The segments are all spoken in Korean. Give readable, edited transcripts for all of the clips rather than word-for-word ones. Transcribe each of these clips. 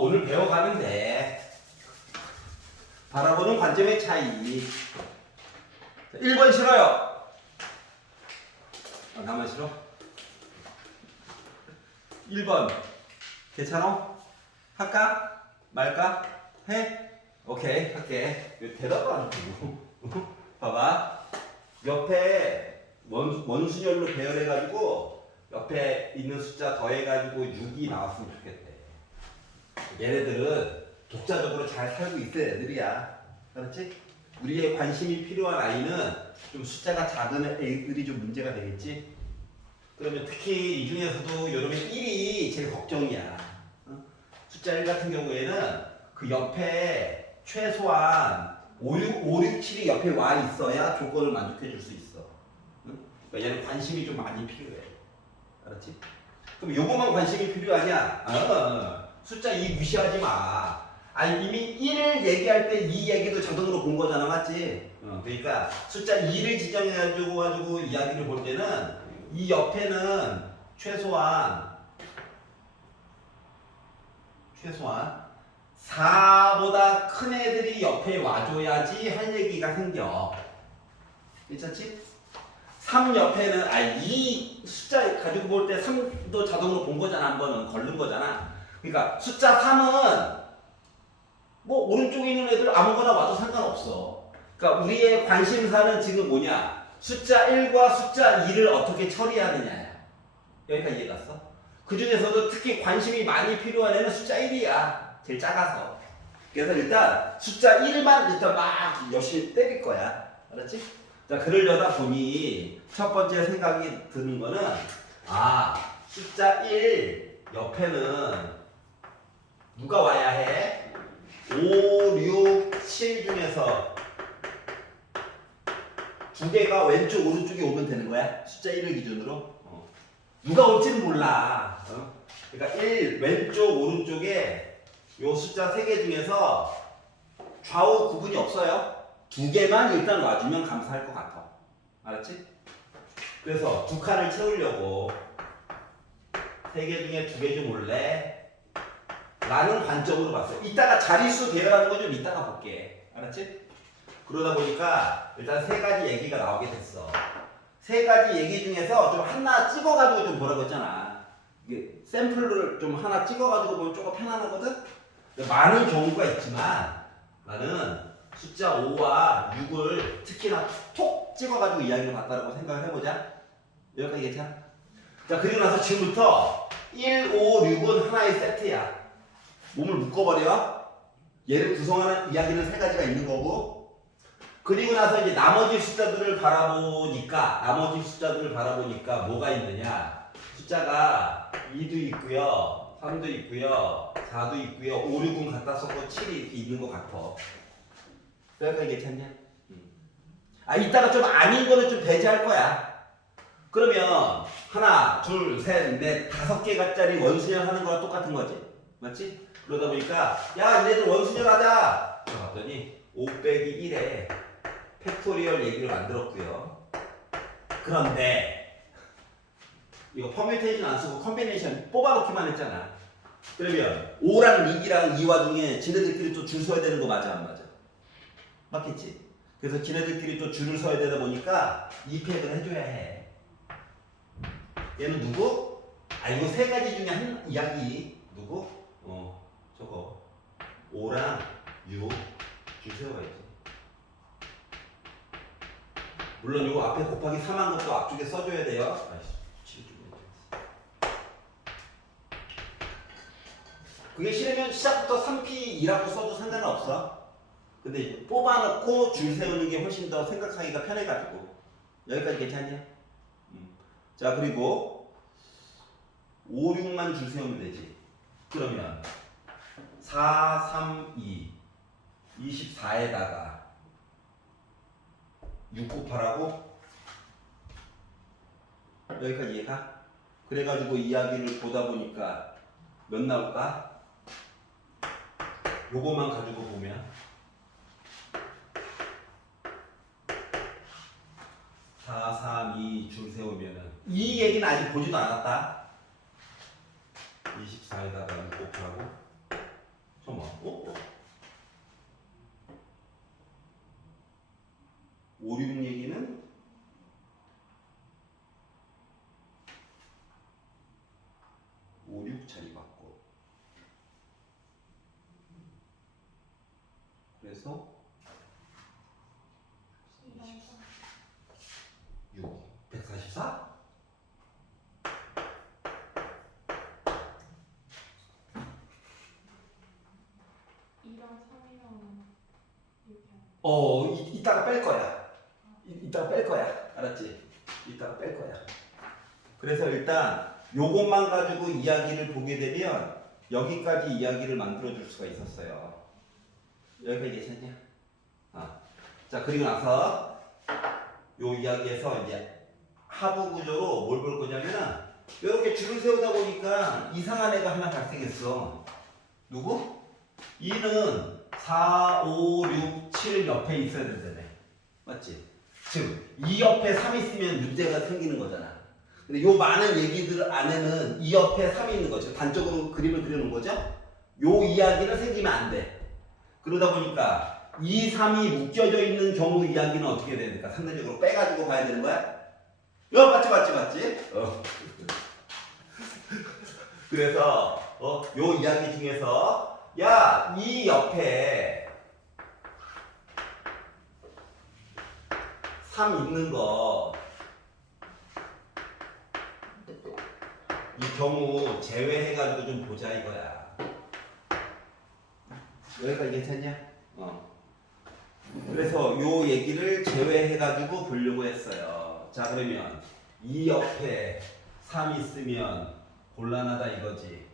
오늘 배워가는데 바라보는 관점의 차이. 1번 싫어요. 나만 싫어? 1번 괜찮아? 할까? 말까? 해? 오케이 할게. 대답을 안 해주고 봐봐. 옆에 원순열로 배열해가지고 옆에 있는 숫자 더해가지고 6이 나왔으면 좋겠대. 얘네들은 독자적으로 잘 살고 있을 애들이야. 그렇지? 우리의 관심이 필요한 아이는 좀 숫자가 작은 애들이 좀 문제가 되겠지? 그러면 특히 이 중에서도 여러분 1이 제일 걱정이야. 숫자 1 같은 경우에는 그 옆에 최소한 5, 6, 7이 옆에 와 있어야 조건을 만족해 줄 수 있어. 그러니까 얘는 관심이 좀 많이 필요해. 알았지? 그럼 요거만 관심이 필요하냐? 숫자 2 무시하지 마. 아니 이미 1을 얘기할 때 이 얘기도 자동으로 본 거잖아, 맞지? 그러니까 숫자 2를 지정해가지고 이야기를 볼 때는 이 옆에는 최소한 4보다 큰 애들이 옆에 와줘야지 할 얘기가 생겨. 괜찮지? 3 옆에는 이 숫자 가지고 볼 때 3도 자동으로 본 거잖아, 한 번은 걸른 거잖아. 그러니까 숫자 3은 뭐 오른쪽에 있는 애들 아무거나 와도 상관없어. 그러니까 우리의 관심사는 지금 뭐냐? 숫자 1과 숫자 2를 어떻게 처리하느냐야. 여기까지 이해갔어? 그 중에서도 특히 관심이 많이 필요한 애는 숫자 1이야. 제일 작아서. 그래서 일단 숫자 1만 일단 막 열심히 때릴 거야. 알았지? 자, 그러려다 보니 첫 번째 생각이 드는 거는 숫자 1 옆에는 누가 와야 해? 5, 6, 7 중에서 두 개가 왼쪽 오른쪽에 오면 되는 거야. 숫자 1을 기준으로. 누가 올지는 몰라. 그러니까 1 왼쪽 오른쪽에 요 숫자 3개 중에서 좌우 구분이 없어요. 두 개만 일단 와주면 감사할 것 같아. 알았지? 그래서 두 칸을 채우려고 3개 중에 2개 좀 올래? 라는 관점으로 봤어요. 이따가 자릿수 대열하는 거 좀 이따가 볼게. 알았지? 그러다 보니까 일단 3가지 얘기가 나오게 됐어. 3가지 얘기 중에서 좀 하나 찍어가지고 좀 보라고 했잖아. 이게 샘플을 좀 하나 찍어가지고 보면 조금 편안하거든? 많은 경우가 있지만 나는 숫자 5와 6을 특히나 톡 찍어가지고 이야기를 봤다라고 생각을 해보자. 여기까지 괜찮아? 자, 그리고 나서 지금부터 1, 5, 6은 하나의 세트야. 몸을 묶어버려. 얘를 구성하는 이야기는 3가지가 있는 거고, 그리고 나서 이제 나머지 숫자들을 바라보니까 뭐가 있느냐? 숫자가 2도 있고요, 3도 있고요, 4도 있고요, 5, 6은 갖다 썼고 7이 이렇게 있는 것 같아. 그러니까 괜찮냐? 이따가 좀 아닌 거는 좀 배제할 거야. 그러면 하나, 둘, 셋, 넷, 5개짜리 원수열 하는 거랑 똑같은 거지. 맞지? 그러다 보니까 야, 얘네들 원수열 하자. 봤더니 5 빼기 1에 팩토리얼 얘기를 만들었고요. 그런데 이거 퍼뮤테이션 안 쓰고 컨비네이션 뽑아놓기만 했잖아. 그러면 5랑 6이랑 2와 중에 지네들끼리 또 줄 서야 되는 거 맞아 안 맞아? 맞겠지? 그래서 지네들끼리 또 줄을 서야 되다 보니까 2팩을 해줘야 해. 얘는 누구? 이거 3가지 중에 한 이야기. 누구? 저거 5랑 6 줄 세워야지. 물론 이거 앞에 곱하기 3한 것도 앞쪽에 써줘야 돼요. 그게 싫으면 시작부터 3P2라고 써도 상관은 없어. 근데 뽑아놓고 줄 세우는 게 훨씬 더 생각하기가 편해가지고. 여기까지 괜찮냐? 자, 그리고 5, 6만 줄 세우면 되지. 그러면 4, 3, 2 24에다가 6 곱하라고? 여기까지 이해가? 그래가지고 이야기를 보다 보니까 몇 나올까? 요거만 가지고 보면 4, 3, 2 줄 세우면은 이 얘기는 아직 보지도 않았다. 24에다가 6 곱하고 잠깐만. 5, 6 얘기는 5, 6 자리 바꿔. 그래서 6, 144? 이따가 뺄 거야. 이따가 뺄 거야. 알았지? 이따가 뺄 거야. 그래서 일단 요것만 가지고 이야기를 보게 되면 여기까지 이야기를 만들어 줄 수가 있었어요. 여기까지 괜찮냐? 자, 그리고 나서 요 이야기에서 이제 하부 구조로 뭘 볼 거냐면은 이렇게 줄을 세우다 보니까 이상한 애가 하나 발생했어. 누구? 2는 4, 5, 6, 7 옆에 있어야 된다네. 맞지? 즉, 이 옆에 3 있으면 문제가 생기는 거잖아. 근데 요 많은 얘기들 안에는 이 옆에 3이 있는 거죠. 단적으로 그림을 그려놓은 거죠. 요 이야기는 생기면 안 돼. 그러다 보니까 2, 3이 묶여져 있는 경우 이야기는 어떻게 해야 되니까 상대적으로 빼가지고 봐야 되는 거야? 맞지? 그래서 요 이야기 중에서 야, 이 옆에 3 있는 거 이 경우 제외해가지고 좀 보자 이거야. 여기까지 괜찮냐? 그래서 요 얘기를 제외해가지고 보려고 했어요. 자, 그러면 이 옆에 3 있으면 곤란하다 이거지.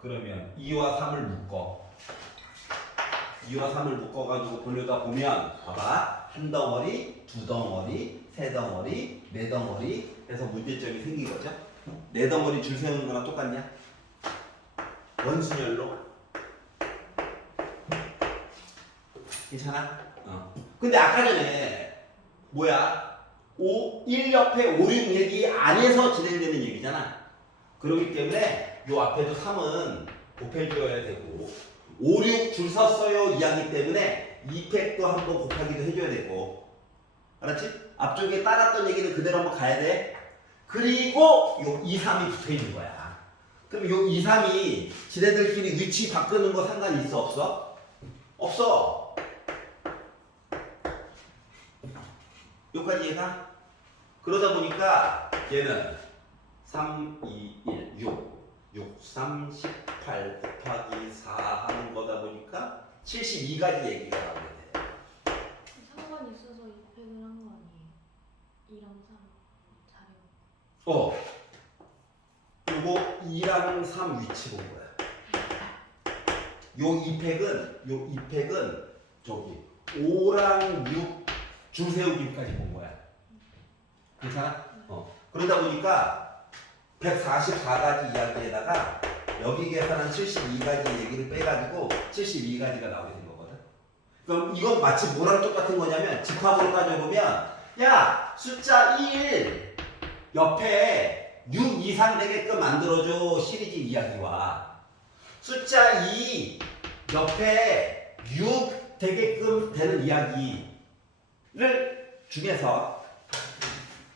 그러면 2와 3을 묶어. 2와 3을 묶어가지고 보려다 보면 봐봐. 한 덩어리, 두 덩어리, 세 덩어리, 네 덩어리 해서 문제점이 생긴 거죠. 네 덩어리 줄 세우는 거랑 똑같냐? 원순열로. 괜찮아? 근데 아까 전에 뭐야? 1 옆에 5, 6 얘기 안에서 진행되는 얘기잖아. 그렇기 때문에 요 앞에도 3은 곱해줘야 되고 5, 6 줄 섰어요 이야기 때문에 2팩도 한번 곱하기도 해줘야 되고 알았지? 앞쪽에 따랐던 얘기는 그대로 한번 가야 돼. 그리고 요 2, 3이 붙어있는 거야. 그럼 요 2, 3이 지네들끼리 위치 바꾸는 거 상관이 있어 없어? 없어. 여기까지 이해가? 그러다 보니까 얘는 3, 2, 1, 6, 3, 18 곱하기 4 하는 거다 보니까 72가지 얘기가 나오게 돼. 상관이 있어서 2팩을 한 거 아니에요? 2랑 3 자료. 요거 2랑 3 위치 본 거야. 요 2팩은 저기 5랑 6 줄 세우기까지 본 거야. 괜찮아? 그러다 보니까 144가지 이야기에다가 여기 계산한 72가지 얘기를 빼가지고 72가지가 나오게 된 거거든. 그럼 이건 마치 뭐랑 똑같은 거냐면 집합으로 따져보면 야, 숫자 1 옆에 6 이상 되게끔 만들어줘 시리즈 이야기와 숫자 2 옆에 6 되게끔 되는 이야기를 중에서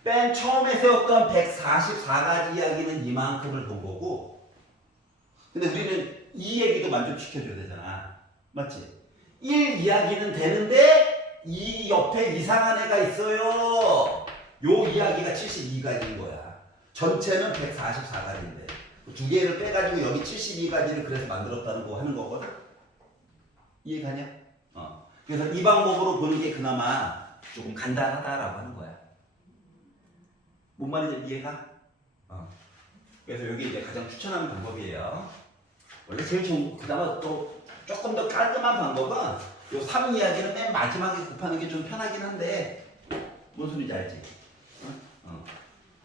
맨 처음에 세웠던 144가지 이야기는 이만큼을 본 거고 근데 우리는 이 얘기도 만족시켜줘야 되잖아. 맞지? 1 이야기는 되는데 이 옆에 이상한 애가 있어요. 요 이야기가 72가지인 거야. 전체는 144가지인데 두 개를 빼가지고 여기 72가지를 그래서 만들었다는 거 하는 거거든. 이해가냐? 그래서 이 방법으로 보는 게 그나마 조금 간단하다라고 하는 거야. 뭔 말인지 이해가? 그래서 여기 이제 가장 추천하는 방법이에요. 원래 제일 좋은, 그나마 또 조금 더 깔끔한 방법은 요 3 이야기는 맨 마지막에 곱하는 게 좀 편하긴 한데 뭔 소리인지 알지?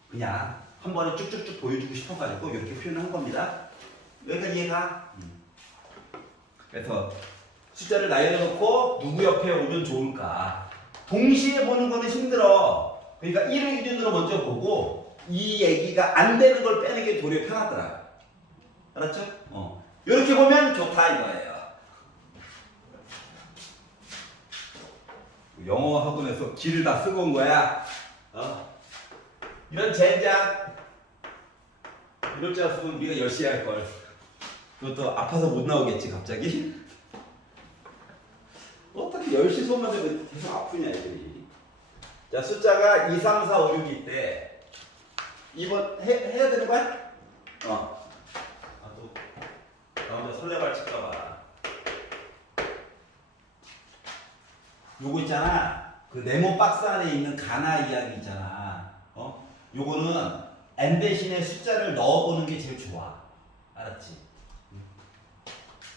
그냥 한 번에 쭉쭉쭉 보여주고 싶어가지고 이렇게 표현한 겁니다. 여기까지 이해가? 그래서 숫자를 나열해놓고 누구 옆에 오면 좋을까? 동시에 보는 거는 힘들어. 그러니까 1을 기준으로 먼저 보고 이 얘기가 안 되는 걸 빼는 게 도리어 편하더라. 알았죠? 이렇게 보면 좋다 이거예요. 영어 학원에서 기를 다 쓰고 온 거야. 이런 젠장. 이럴 줄 알았으면 우리가 열심히 할 걸. 그것도 아파서 못 나오겠지 갑자기. 어떻게 10시 수업만 되면 계속 아프냐 애들이. 자, 숫자가 2, 3, 4, 5, 6이 있대. 2번 해야 되는 거야? 나 혼자 설레발 칠까봐. 요거 있잖아. 그 네모 박스 안에 있는 가나 이야기 있잖아. 요거는 n 대신에 숫자를 넣어보는 게 제일 좋아. 알았지?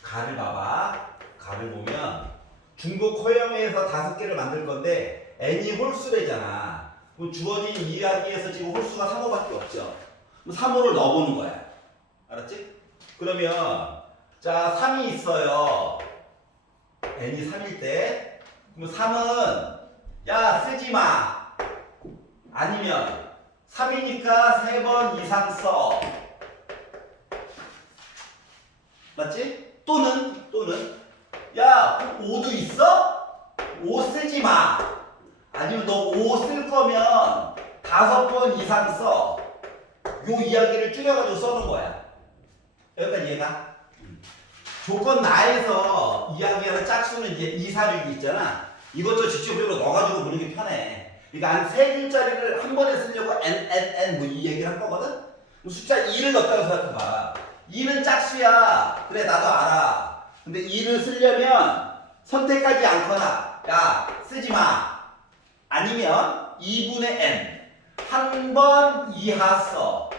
가를 봐봐. 가를 보면 중국 허영에서 5개를 만들 건데 n이 홀수래잖아. 그럼 주어진 이야기에서 지금 홀수가 3호밖에 없죠. 그럼 3호를 넣어보는 거야. 알았지? 그러면 자 3이 있어요. n이 3일 때 그럼 3은 야 쓰지마. 아니면 3이니까 3번 이상 써. 맞지? 또는 야 5도 있어? 5 쓰지 마. 아니면 너 5 쓸 거면 5번 이상 써. 요 이야기를 줄여가지고 써는 거야. 여기까지 이해가? 조건 나에서 이야기하는 짝수는 이제 2, 4, 6이 있잖아. 이것도 직접적으로 넣어가지고 보는 게 편해. 그러니까 한 3줄짜리를 한 번에 쓰려고 n 뭐 이 얘기를 한 거거든? 숫자 2를 넣었다고 생각해봐. 2는 짝수야. 그래 나도 알아. 근데 2를 쓰려면 선택하지 않거나 야 쓰지 마. 아니면 2분의 n 한 번 이하 써.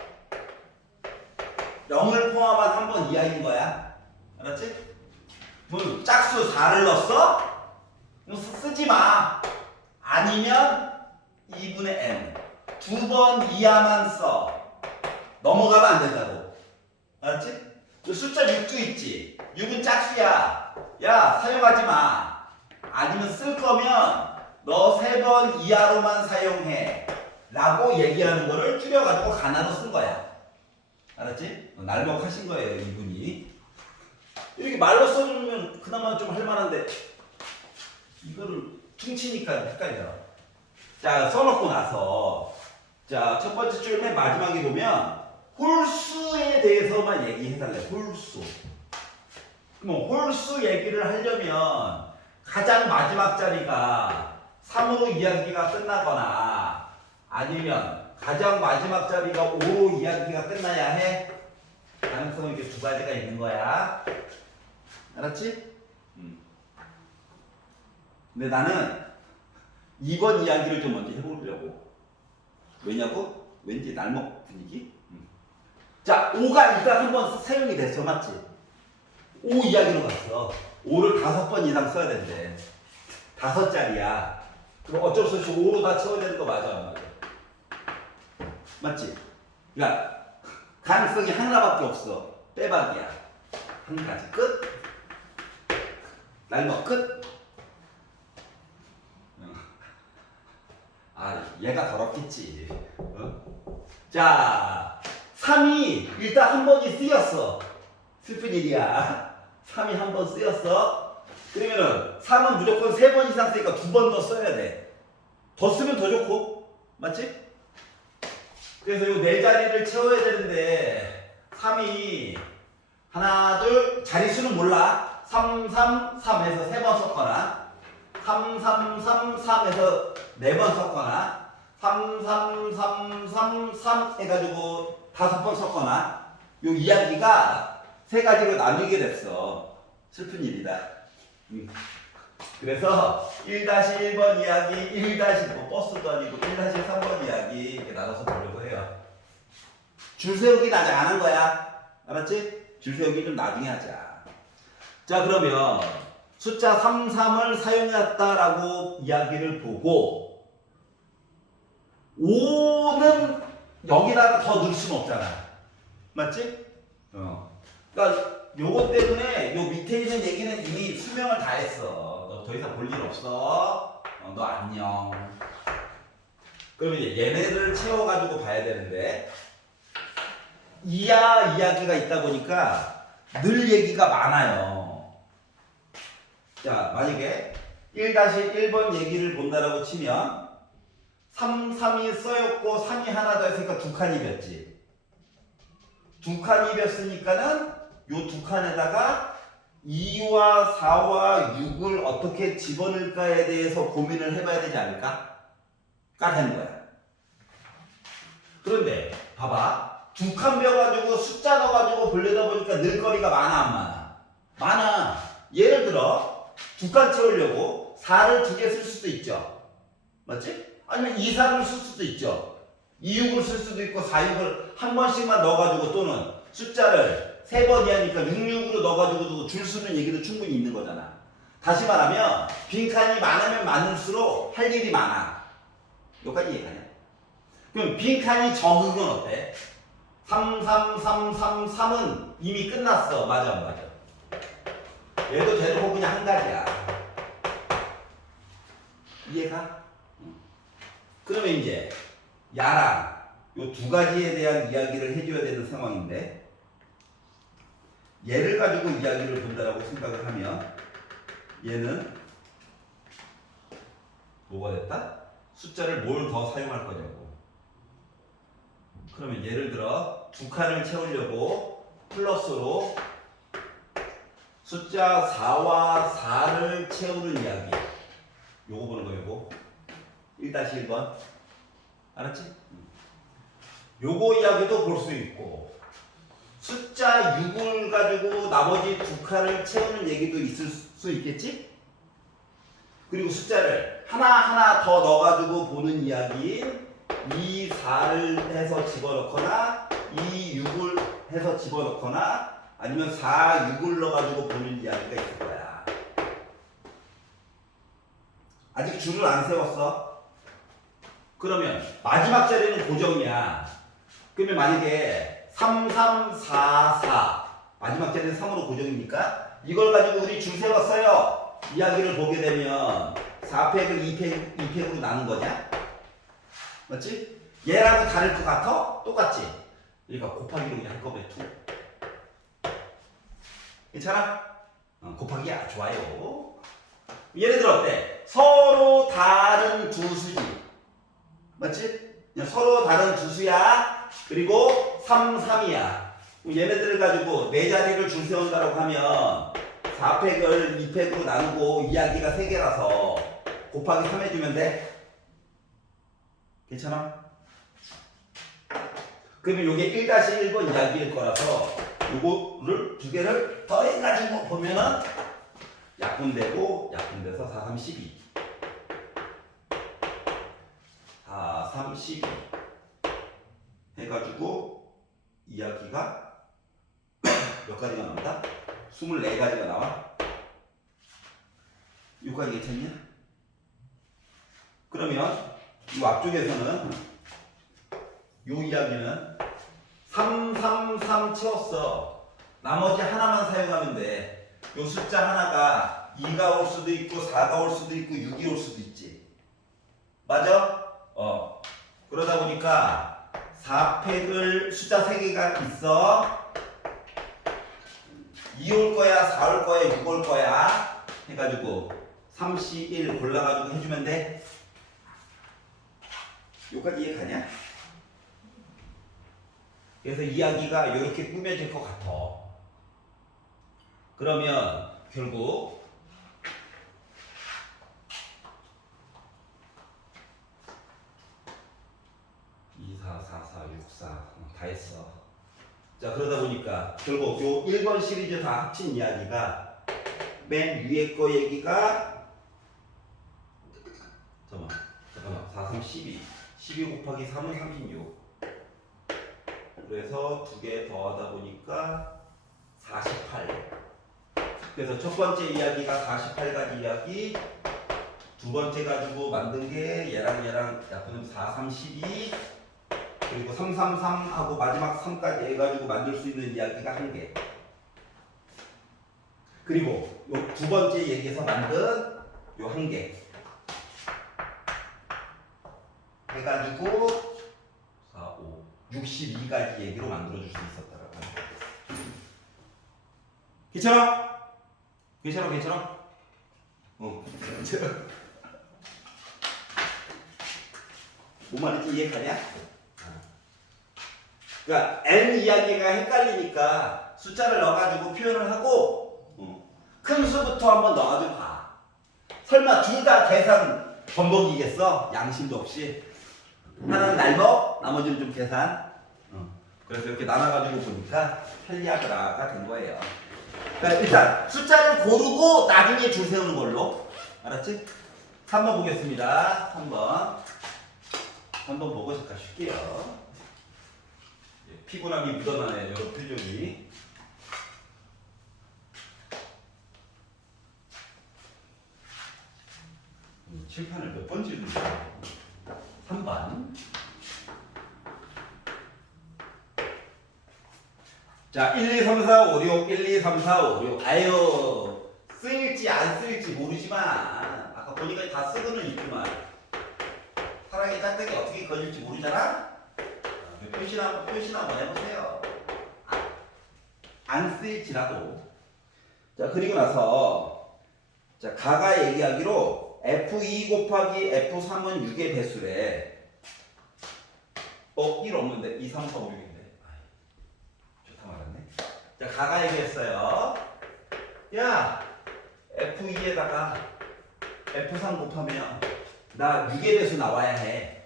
0을 포함한 한 번 이하인 거야. 알았지? 뭐 짝수 4를 넣었어? 쓰지 마. 아니면 2분의 n 두 번 이하만 써. 넘어가면 안 된다고. 알았지? 숫자 6도 있지. 6은 짝수야. 야 사용하지 마. 아니면 쓸 거면 너 3번 이하로만 사용해 라고 얘기하는 거를 줄여가지고 가나로 쓴 거야. 알았지? 날먹하신 거예요 이분이. 이렇게 말로 써주면 그나마 좀 할만한데 이거를 퉁치니까 헷갈려. 자 써놓고 나서 자 첫 번째 줄 맨 마지막에 보면 홀수에 대해서만 얘기해달래. 홀수. 그럼 홀수 얘기를 하려면 가장 마지막 자리가 3으로 이야기가 끝나거나 아니면 가장 마지막 자리가 5로 이야기가 끝나야 해. 가능성은 이렇게 두 가지가 있는 거야. 알았지? 근데 나는 2번 이야기를 좀 먼저 해보려고. 왜냐고? 왠지 날먹 분위기? 자, 5가 일단 한번 사용이 됐어. 맞지? 5 이야기로 갔어. 5를 5번 이상 써야 된대. 5자리야. 그럼 어쩔 수 없이 5로 다 채워야 되는 거 맞아? 안 맞아? 맞지? 그러니까 가능성이 하나밖에 없어. 빼박이야. 한 가지 끝. 날먹 끝. 아, 얘가 더럽겠지. 자, 3이 일단 한 번이 쓰였어. 슬픈 일이야. 3이 한 번 쓰였어. 그러면은 3은 무조건 3번 이상 쓰니까 2번 더 써야 돼. 더 쓰면 더 좋고. 맞지? 그래서 이 네 자리를 채워야 되는데 3이 하나, 둘, 자리수는 몰라. 3, 3, 3에서 3번 썼거나 3, 3, 3, 3에서 4번 썼거나 3, 3, 3, 3, 3 해가지고 5번 썼거나 요 이야기가 세 가지로 나뉘게 됐어. 슬픈 일이다. 그래서 1-1번 이야기, 1-뭐 버스도 아니고 1-3번 이야기 이렇게 나눠서 보려고 해요. 줄 세우기는 아직 안 한 거야. 알았지? 줄 세우기 좀 나중에 하자. 자, 그러면 숫자 3, 3을 사용했다라고 이야기를 보고 5는 여기다가 더 넣을 수는 없잖아. 맞지? 그러니까 요것 때문에 요 밑에 있는 얘기는 이미 수명을 다 했어. 너 더 이상 볼 일 없어. 너 안녕. 그러면 이제 얘네를 채워가지고 봐야 되는데 이하 이야기가 있다 보니까 늘 얘기가 많아요. 자, 만약에 1-1번 얘기를 본다라고 치면 3이 써였고 3이 하나 더 했으니까 두 칸이 볐지. 두 칸이 볐으니까는 요 두 칸에다가 2와 4와 6을 어떻게 집어넣을까에 대해서 고민을 해봐야 되지 않을까? 가 되는 거야. 그런데 봐봐. 두 칸 벼가지고 숫자 넣어가지고 벌려다 보니까 늘 거리가 많아 안 많아? 많아. 예를 들어 두 칸 채우려고 4를 두 개 쓸 수도 있죠. 맞지? 아니면 2, 4를 쓸 수도 있죠. 2, 6을 쓸 수도 있고 4, 6을 한 번씩만 넣어가지고 또는 숫자를 3번 이하니까 6, 6으로 넣어가지고 줄 수는 얘기도 충분히 있는 거잖아. 다시 말하면 빈칸이 많으면 많을수록 할 일이 많아. 여기까지 이해가냐? 그럼 빈칸이 적은 건 어때? 3, 3, 3, 3, 3은 이미 끝났어. 맞아 안 맞아? 얘도 대놓고 그냥 한 가지야. 이해가? 그러면 이제 야랑 요 두 가지에 대한 이야기를 해줘야 되는 상황인데 얘를 가지고 이야기를 본다라고 생각을 하면 얘는 뭐가 됐다? 숫자를 뭘 더 사용할 거냐고. 그러면 예를 들어 두 칸을 채우려고 플러스로 숫자 4와 4를 채우는 이야기. 요거 보는 거 요거. 1-1번. 알았지? 요거 이야기도 볼 수 있고 숫자 6을 가지고 나머지 두 칸을 채우는 얘기도 있을 수 있겠지? 그리고 숫자를 하나하나 더 넣어가지고 보는 이야기인 2, 4를 해서 집어넣거나 2, 6을 해서 집어넣거나 아니면 4, 6을 넣어가지고 보는 이야기가 있을 거야. 아직 줄을 안 세웠어. 그러면 마지막 자리는 고정이야. 그러면 만약에 3, 3, 4, 4 마지막 자리는 3으로 고정이니까 이걸 가지고 우리 줄 세웠어요. 이야기를 보게 되면 4팩을 2팩으로 나눈 거냐? 맞지? 얘랑은 다를 것 같아? 똑같지? 그러니까 곱하기로 그냥 한꺼번에 2. 괜찮아? 곱하기야 좋아요. 예를 들어 어때? 서로 다른 두 수지. 맞지? 그냥 서로 다른 두 수야. 그리고 3, 3이야. 얘네들을 가지고 네 자리를 줄 세운다고 하면 4팩을 2팩으로 나누고 이야기가 3개라서 곱하기 3 해주면 돼? 괜찮아? 그러면 이게 1-1번 이야기일 거라서 요거를 두 개를 더해가지고 보면은 약분되고 약분돼서 4, 3, 12 4, 3, 12 해가지고 이야기가 몇 가지가 나온다? 24가지가 나와? 여기까지 괜찮냐? 그러면 이 앞쪽에서는 요 이야기는 3, 3, 3 채웠어. 나머지 하나만 사용하면 돼. 요 숫자 하나가 2가 올 수도 있고 4가 올 수도 있고 6이 올 수도 있지. 맞아? 그러다 보니까 4팩을 숫자 3개가 있어. 2 올 거야, 4 올 거야, 6 올 거야 해가지고 31 골라가지고 해주면 돼. 여기까지 이해 가냐? 그래서 이야기가 이렇게 꾸며질 것 같아. 그러면 결국 2, 4, 4, 4, 6, 4 다 했어. 자, 그러다 보니까 결국 요 1번 시리즈 다 합친 이야기가 맨 위에 거 얘기가 잠깐만 4, 3, 12 12 곱하기 3은 36 그래서 두 개 더하다 보니까 48 그래서 첫 번째 이야기가 48가지 이야기 두 번째 가지고 만든 게 얘랑 약분은 4, 3, 12 그리고 3, 3, 3 하고 마지막 3까지 해가지고 만들 수 있는 이야기가 1개 그리고 요 두 번째 얘기에서 만든 요 1개 해가지고 4, 5, 62가지 얘기로 만들어줄 수 있었다라고 합니다. 괜찮아? 괜찮아? 저, 뭔 말인지 이해가냐? 그러니까 n 이야기가 헷갈리니까 숫자를 넣어가지고 표현을 하고 큰 수부터 한번 넣어가지고 봐. 설마 둘 다 계산 번복이겠어? 양심도 없이. 하나는 날먹, 나머지는 좀 계산. 그래서 이렇게 나눠가지고 보니까 편리하더라가 된 거예요. 그러니까 일단 숫자를 고르고 나중에 줄 세우는 걸로. 알았지? 3번 보겠습니다. 3번. 3번 보고 잠깐 쉴게요. 피곤함이 묻어나네요. 여러 표정이. 칠판을 몇 번 찍는 거야? 3번. 자, 1, 2, 3, 4, 5, 6, 1, 2, 3, 4, 5, 6. 아유, 쓰일지 안 쓰일지 모르지만, 아까 보니까 다 쓰고는 있구만. 사랑의 짝짝이 어떻게 걸릴지 모르잖아? 표시나 한번 해보세요. 안 쓰일지라도. 자, 그리고 나서, 자, 가가 얘기하기로 F2 곱하기 F3은 6의 배수래. 1 없는데, 2, 3, 4, 5, 6인데. 좋다 말았네. 자, 가가 얘기했어요. 야, F2에다가 F3 곱하면 나 6의 배수 나와야 해.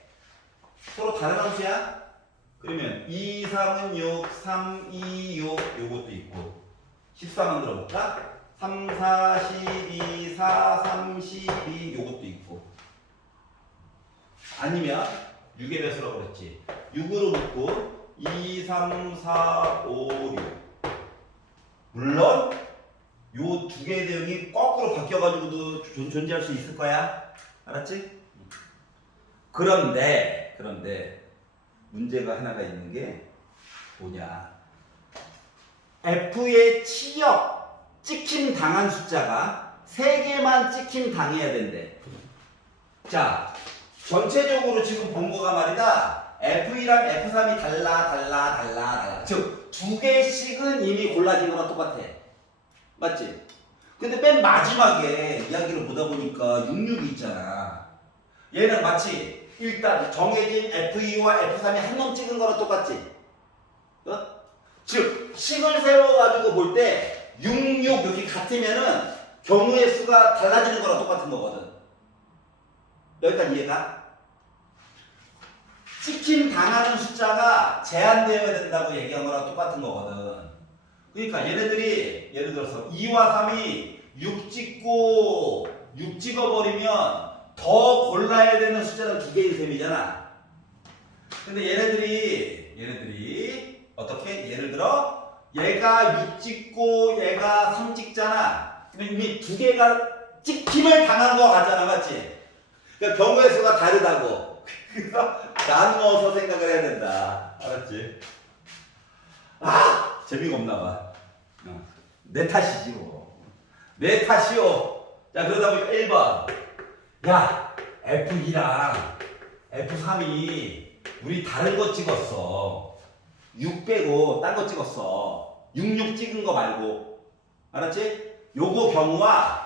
서로 다른 함수야? 그러면 2, 3은 6, 3, 2, 6 요것도 있고 14 만들어 볼까? 3, 4, 12, 4, 3, 12 요것도 있고 아니면 6의 배수라고 그랬지 6으로 묶고 2, 3, 4, 5, 6 물론 요 두 개의 대응이 거꾸로 바뀌어가지고도 존재할 수 있을 거야 알았지? 그런데 문제가 하나가 있는 게 뭐냐 F의 치역 찍힘 당한 숫자가 3개만 찍힘 당해야 된대. 자 전체적으로 지금 본 거가 말이다 F2랑 F3이 달라 즉 2개씩은 이미 골라진 거랑 똑같아 맞지? 근데 맨 마지막에 이야기를 보다 보니까 66이 있잖아 얘는 마치 일단 정해진 F2와 F3이 한 놈 찍은 거랑 똑같지? 즉 식을 세워가지고 볼 때 66 여기 같으면은 경우의 수가 달라지는 거랑 똑같은 거거든 여기까지 이해가? 찍힘 당하는 숫자가 제한되어야 된다고 얘기한 거랑 똑같은 거거든 그러니까 얘네들이 예를 들어서 2와 3이 6 찍고 6 찍어버리면 더 골라야 되는 숫자는 2개인 셈이잖아. 근데 얘네들이 어떻게? 예를 들어 얘가 6 찍고 얘가 3 찍잖아. 근데 이미 2개가 찍힘을 당한 거 같잖아. 맞지? 그러니까 경우의 수가 다르다고. 그래서 나누어서 생각을 해야 된다. 알았지? 재미가 없나 봐. 내 탓이지 뭐. 내 탓이요. 자 그러다 보니까 1번. 야, F2랑 F3이 우리 다른 거 찍었어. 6 빼고 딴 거 찍었어. 66 찍은 거 말고. 알았지? 요거 경우와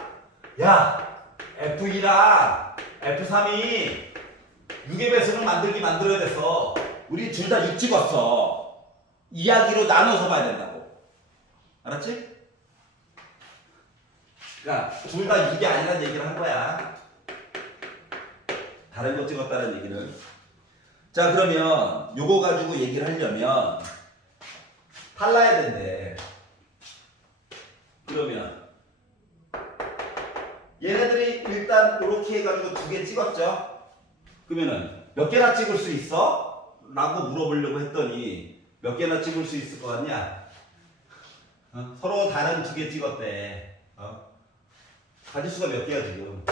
야, F2랑 F3이 6의 배수를 만들어야 돼서 우리 둘 다 6 찍었어. 이야기로 나눠서 봐야 된다고. 알았지? 그러니까 둘 다 6이 아니라는 얘기를 한 거야. 다른 거 찍었다는 얘기는. 자 그러면 요거 가지고 얘기를 하려면 달라야 된대. 그러면 얘네들이 일단 이렇게 해가지고 2개 찍었죠. 그러면은 몇 개나 찍을 수 있어? 라고 물어보려고 했더니 몇 개나 찍을 수 있을 것 같냐? 서로 다른 2개 찍었대. 가지수가 몇 개야 지금?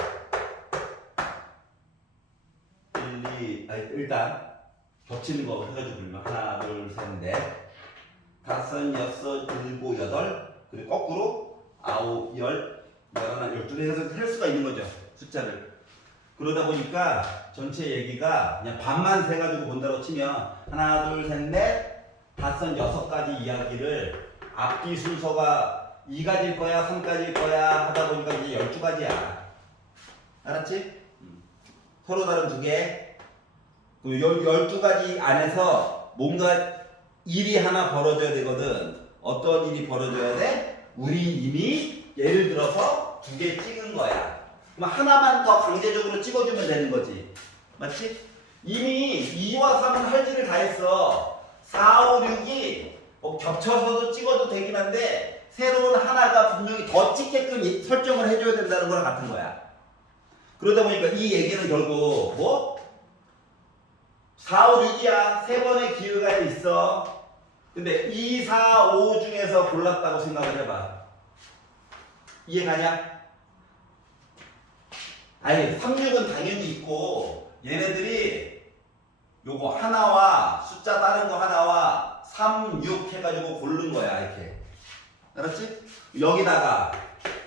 일단 겹치는 거 해가지고 불면 하나, 둘, 셋, 넷, 다섯, 여섯, 일곱, 여덟, 그리고 거꾸로 아홉, 열, 열하나, 열둘 해서 할 수가 있는 거죠 숫자를. 그러다 보니까 전체 얘기가 그냥 반만 세가지고 본다고 치면 하나, 둘, 셋, 넷, 다섯, 여섯 가지 이야기를 앞뒤 순서가 2가지일 거야, 3가지일 거야 하다 보니까 이제 12가지야. 알았지? 서로 다른 두 개. 그 12가지 안에서 뭔가 일이 하나 벌어져야 되거든. 어떤 일이 벌어져야 돼? 우리 이미 예를 들어서 두 개 찍은 거야. 그럼 하나만 더 강제적으로 찍어주면 되는 거지. 맞지? 이미 2와 3은 할 일을 다 했어. 4, 5, 6이 뭐 겹쳐서도 찍어도 되긴 한데 새로운 하나가 분명히 더 찍게끔 설정을 해줘야 된다는 거랑 같은 거야. 그러다 보니까 이 얘기는 결국 뭐? 4, 5, 6이야. 세 번의 기회가 있어. 근데 2, 4, 5 중에서 골랐다고 생각을 해봐. 이해가냐? 아니 3, 6은 당연히 있고 얘네들이 요거 하나와 숫자 다른 거 하나와 3, 6 해가지고 고른 거야 이렇게. 알았지? 여기다가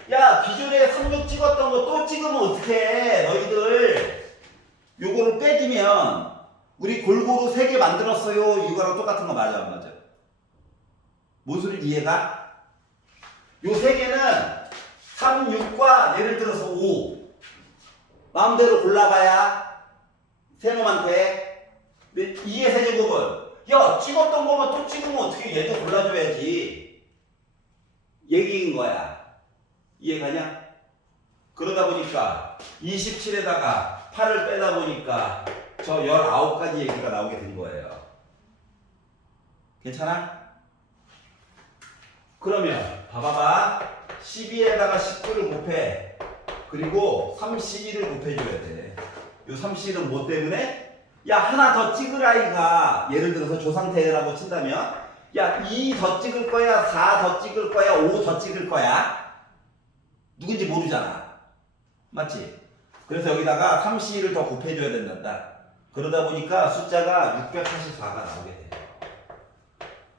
야 기존에 3, 6 찍었던 거 또 찍으면 어떡해 너희들. 요거를 빼주면 우리 골고루 3개 만들었어요. 이거랑 똑같은 거 맞아 안 맞아? 뭔 소리인지 이해가? 요 3개는 3, 6과 예를 들어서 5 마음대로 골라봐야 세 놈한테. 근데 2의 세제곱은 야 찍었던 거만 또 찍으면 어떻게 얘도 골라줘야지 얘기인 거야. 이해가냐? 그러다 보니까 27에다가 8을 빼다 보니까 저 19가지 얘기가 나오게 된 거예요. 괜찮아? 그러면 봐봐봐. 12에다가 19를 곱해. 그리고 31을 곱해줘야 돼. 요 31은 뭐 때문에? 야 하나 더 찍을 아이가 예를 들어서 조상태라고 친다면 야 2 더 찍을 거야 4 더 찍을 거야 5 더 찍을 거야. 누군지 모르잖아. 맞지? 그래서 여기다가 31을 더 곱해줘야 된단다. 그러다 보니까 숫자가 644가 나오게 돼.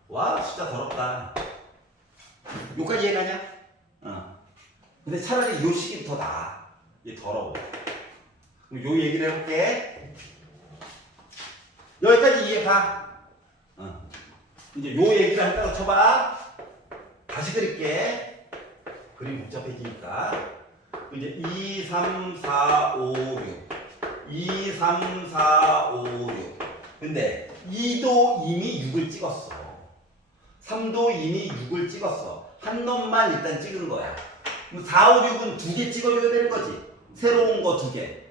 와 숫자 더럽다. 요까지 이해가냐? 근데 차라리 요 식이 더 나아. 얘 더러워. 그럼 요 얘기를 해볼게. 여기까지 이해가? 이제 요 얘기를 한다고 쳐봐. 다시 그릴게. 그림 복잡해지니까. 이제 2, 3, 4, 5, 6. 2, 3, 4, 5, 6. 근데 2도 이미 6을 찍었어. 3도 이미 6을 찍었어. 한 놈만 일단 찍은 거야. 그럼 4, 5, 6은 2개 찍어줘야 되는 거지. 새로운 거 2개.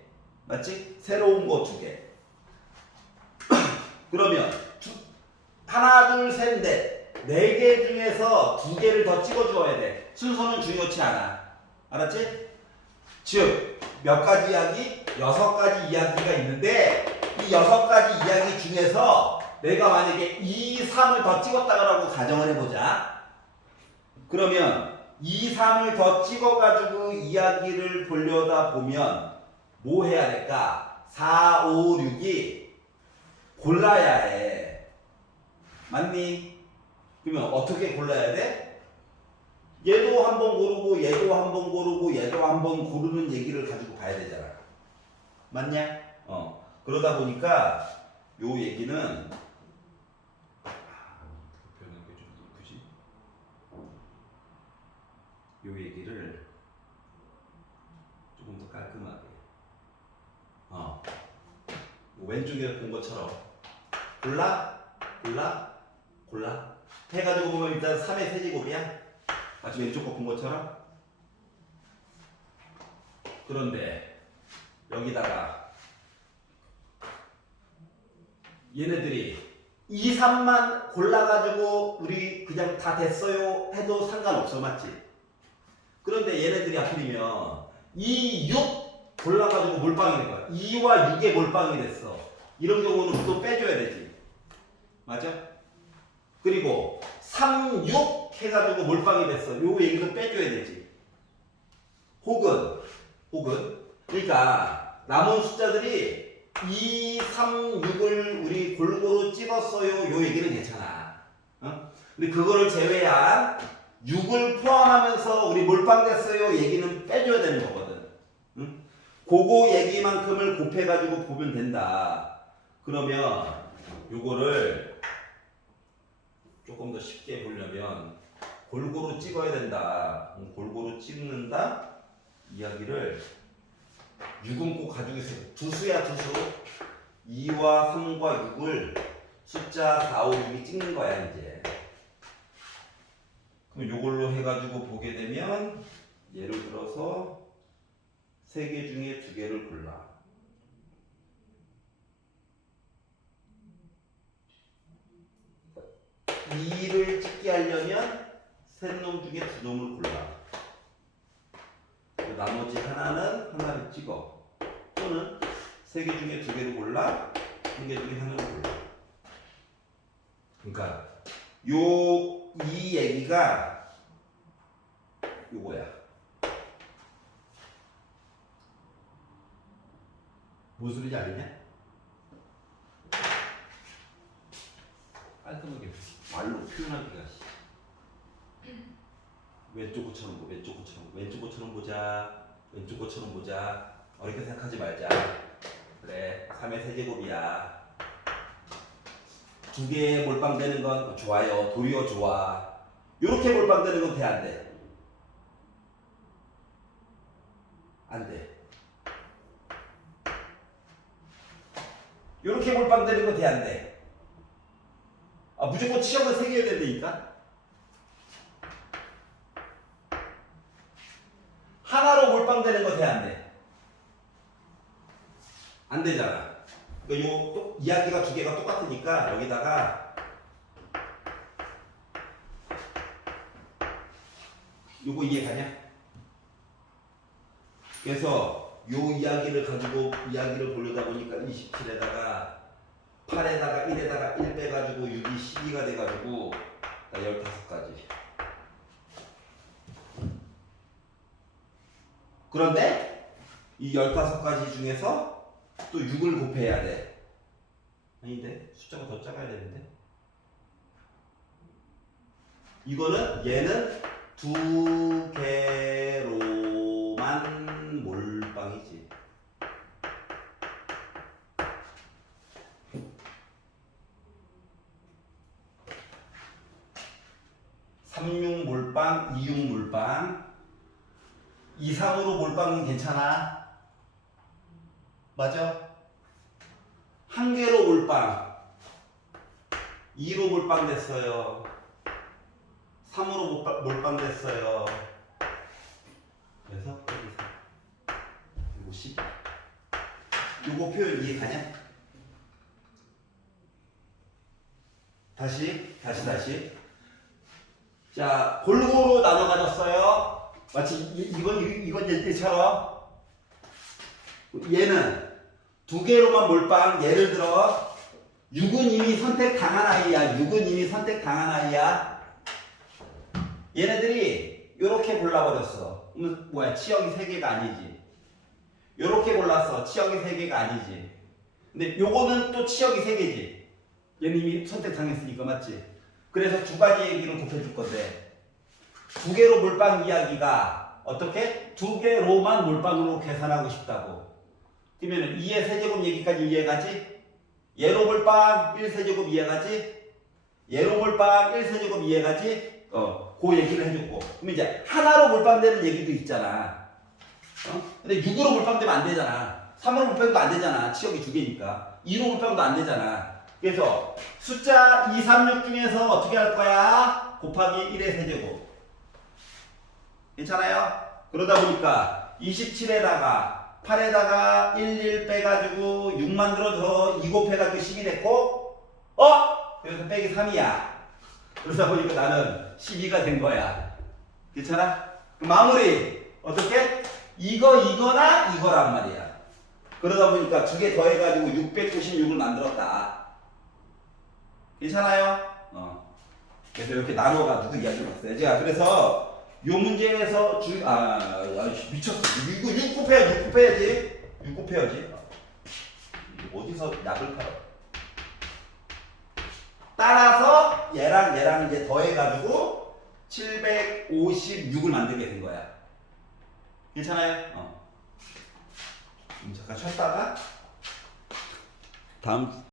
맞지? 새로운 거 2개. 그러면 하나, 둘, 셋, 넷. 4개 중에서 2개를 더 찍어주어야 돼. 순서는 중요치 않아. 알았지? 즉, 몇 가지 이야기? 6가지 이야기가 있는데 이 6가지 이야기 중에서 내가 만약에 2, 3을 더 찍었다고 가정을 해보자. 그러면 2, 3을 더 찍어가지고 이야기를 보려다 보면 뭐 해야 될까? 4, 5, 6이 골라야 해. 맞니? 그러면 어떻게 골라야 돼? 얘도 한번 고르고 얘도 한번 고르고 얘도 한번 고르는 얘기를 가지고 봐야 되잖아. 맞냐? 그러다 보니까 요 얘기는 표현한 게 좀 이쁘지? 요 얘기를 조금 더 깔끔하게 왼쪽에 본 것처럼 골라 해가지고 보면 일단 3의 세제곱이야. 마치 왼쪽 거 본 것처럼. 그런데 여기다가 얘네들이 2, 3만 골라가지고 우리 그냥 다 됐어요 해도 상관없어. 맞지? 그런데 얘네들이 하필이면 2, 6 골라가지고 몰빵이 된 거야. 2와 6에 몰빵이 됐어. 이런 경우는 또 빼줘야 되지. 맞아? 그리고 3, 6 해가지고 몰빵이 됐어. 요 얘기도 빼줘야 되지. 혹은 그러니까 남은 숫자들이 2, 3, 6을 우리 골고루 찍었어요. 요 얘기는 괜찮아. 근데 그거를 제외한 6을 포함하면서 우리 몰빵됐어요. 얘기는 빼줘야 되는 거거든. 그거 얘기만큼을 곱해가지고 보면 된다. 그러면 요거를 조금 더 쉽게 보려면 골고루 찍어야 된다. 골고루 찍는다 이야기를 6은 꼭 가지고 있어요. 두 수야, 두 수. 2와 3과 6을 숫자 4, 5, 6이 찍는 거야, 이제. 그럼 요걸로 해가지고 보게 되면, 예를 들어서, 3개 중에 2개를 골라. 2를 찍게 하려면, 3놈 중에 2놈을 골라. 나머지 하나를 찍어. 또는 3개 중에 2개를 골라, 1개 중에 하나를 골라. 그러니까 이 얘기가 요거야. 뭔 소리인지 알겠냐? 깔끔하게 말로 표현하기가 왼쪽 것처럼 보자, 왼쪽 것처럼 보자. 어렵게 생각하지 말자. 그래, 3의 세제곱이야. 2개에 몰빵되는 건 좋아요. 도리어 좋아. 요렇게 몰빵되는 건 돼, 안 돼? 안 돼. 요렇게 몰빵되는 건 돼, 안 돼? 아, 무조건 치역을 3개여야 된다니까? 하나로 몰빵되는 거 돼, 안 돼? 안 되잖아. 그러니까 요 이야기가 2개가 똑같으니까 여기다가 요거 이해가냐? 그래서 요 이야기를 가지고 이야기를 보려다 보니까 27에다가 8에다가 1에다가 1 빼가지고 6이 12가 돼가지고 15가지. 그런데 이 15가지 중에서 또 6을 곱해야 돼. 아닌데? 숫자가 더 작아야 되는데? 이거는 얘는 2개로만 몰빵이지. 삼육 몰빵, 26 몰빵. 2, 3으로 몰빵은 괜찮아. 맞아? 한 개로 몰빵. 2로 몰빵 됐어요. 3으로 몰빵 됐어요. 그래서 여기서 요거 10. 요거 표현 이해가냐? 다시. 자, 골고루 나눠 가졌어요. 마치 이건 얘처럼 얘는 2개로만 몰빵. 예를 들어 6은 이미 선택 당한 아이야. 얘네들이 요렇게 골라버렸어. 그러면 뭐야? 치역이 3개가 아니지. 요렇게 골랐어. 치역이 3개가 아니지. 근데 요거는 또 치역이 3개지. 얘는 이미 선택 당했으니까, 맞지? 그래서 2가지 얘기를 곱해줄 건데 2개로 몰빵 이야기가 어떻게? 2개로만 몰빵으로 계산하고 싶다고. 그러면 2의 세제곱 얘기까지 이해가지? 얘로 몰빵 1세제곱 이해가지? 얘로 몰빵 1세제곱 이해가지? 그 얘기를 해줬고. 그럼 이제 하나로 몰빵되는 얘기도 있잖아. 근데 6으로 몰빵되면 안 되잖아. 3으로 몰빵도 안 되잖아. 치역이 2개니까. 2로 몰빵도 안 되잖아. 그래서 숫자 2, 3, 6 중에서 어떻게 할 거야? 곱하기 1의 세제곱. 괜찮아요? 그러다 보니까 27에다가 8에다가 1 빼가지고 6 만들어서 2 곱해가지고 10이 됐고, 그래서 빼기 3이야. 그러다 보니까 나는 12가 된 거야. 괜찮아? 마무리. 어떻게? 이거나 이거란 말이야. 그러다 보니까 2개 더해가지고 696을 만들었다. 괜찮아요? 그래서 이렇게 나눠가지고 이야기를 했어요. 제가 그래서 요 문제에서 미쳤어. 이거 6 곱해야지. 어디서 약을 팔아? 따라서 얘랑 이제 더해가지고 756을 만들게 된 거야. 괜찮아요? 잠깐 쉬었다가 다음